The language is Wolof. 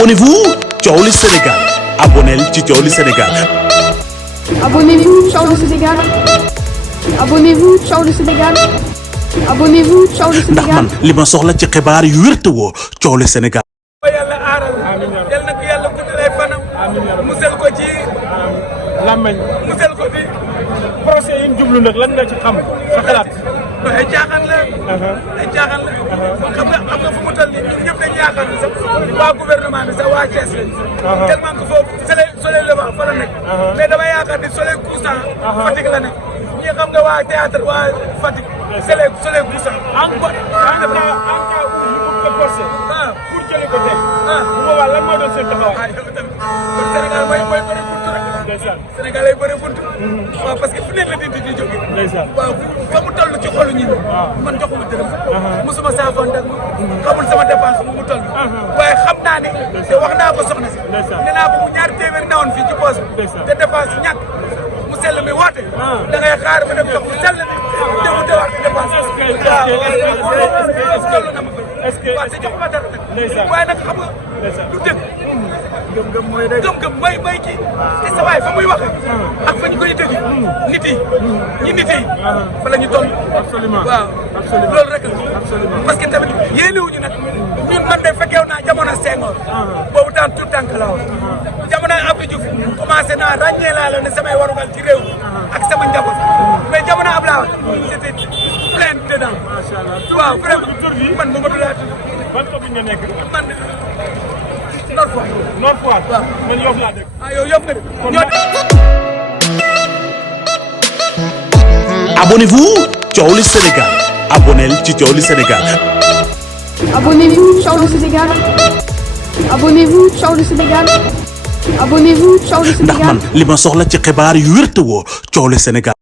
Abonnez-vous, Thiowli Sénégal. Abonnez-vous ci Thiowli Sénégal. Abonnez-vous, Thiowli Sénégal. Abonnez-vous, Thiowli Sénégal. Abonnez-vous, Thiowli ndax Sénégal. man li ma soxla ci xibaar yu wér te woo Thiowli Sénégal. yàlla aaral yal na ko yàlla guddal ay fanam musal ko ci làmmeñ musal ko ci procès yi ñu jublu nag lan nga ci xam sa xalaat. ay caaxaan la ay caaxaan la xam nga fu mu toll nii ñun ñëpp dañu yaakaar ne sax waa gouvernement bi sax waa Thiès lañ tellement que foofu soleil levant fa la nekk mais dama yaakaar ni soleil couchant Fatick la nekk ñi xam nga waa théâtre waa Fatick soleil couchant en cas où ko forcé pour jëlee ko tey bu boobaa lan moo doon seen taxawaay. kon Sénégal mooy bëri buntu rek ndeysaan Sénégal ay bëri buntu waaw parce que fu nekk la nit di jóge ndeysaan waaw fa mu toll ci xolu ñi man joxuma dërëm mosuma saafoon ak xamul sama dépense mu toll waaye xam naa ne te wax naa ko soxna si nee naa ko bu ñaar téeméer nawoon fii ci poos bi te dépense ñàkk mu sell mi woote da ngay xaar ba dem jox mu sell demu te wax dépense est-ce que waaw te joxuma dara nag waaye nag xam nga du dëgg gëm-gëm mooy rek gëm-gëm mooy kii te sa waay fa muy waxee ak fa ñu koy dégg nit yi ñi nit yi fa la ñu toll absolument waaw loolu rek la parce que tamit yéenewuñu nag ñun man de fekkeew naa jamono Senghor boobu temps tout tànk la woon jamono Abdou Diouf commencé naa ràññee laa la ne samay warugal ci réew ak sama njaboot mais jamono Abdoulaye Wade c'était plein dedans waaw vraiment man Mamadou laa tudd ban commune nga nekk. man Nord Foire. Nord Foire. man Yoff laa dëkk. yow Yoff nga dëkk. Abonnez-vous Thiowli Sénégal. Abonnez-vous ci Thiowli Sénégal. Abonnez-vous, Thiowli Sénégal. Abonnez-vous, Thiowli Sénégal. Abonnez-vous, Thiowli ndax Sénégal. man li ma soxla ci xibaar yu wér te woo Thiowli Sénégal.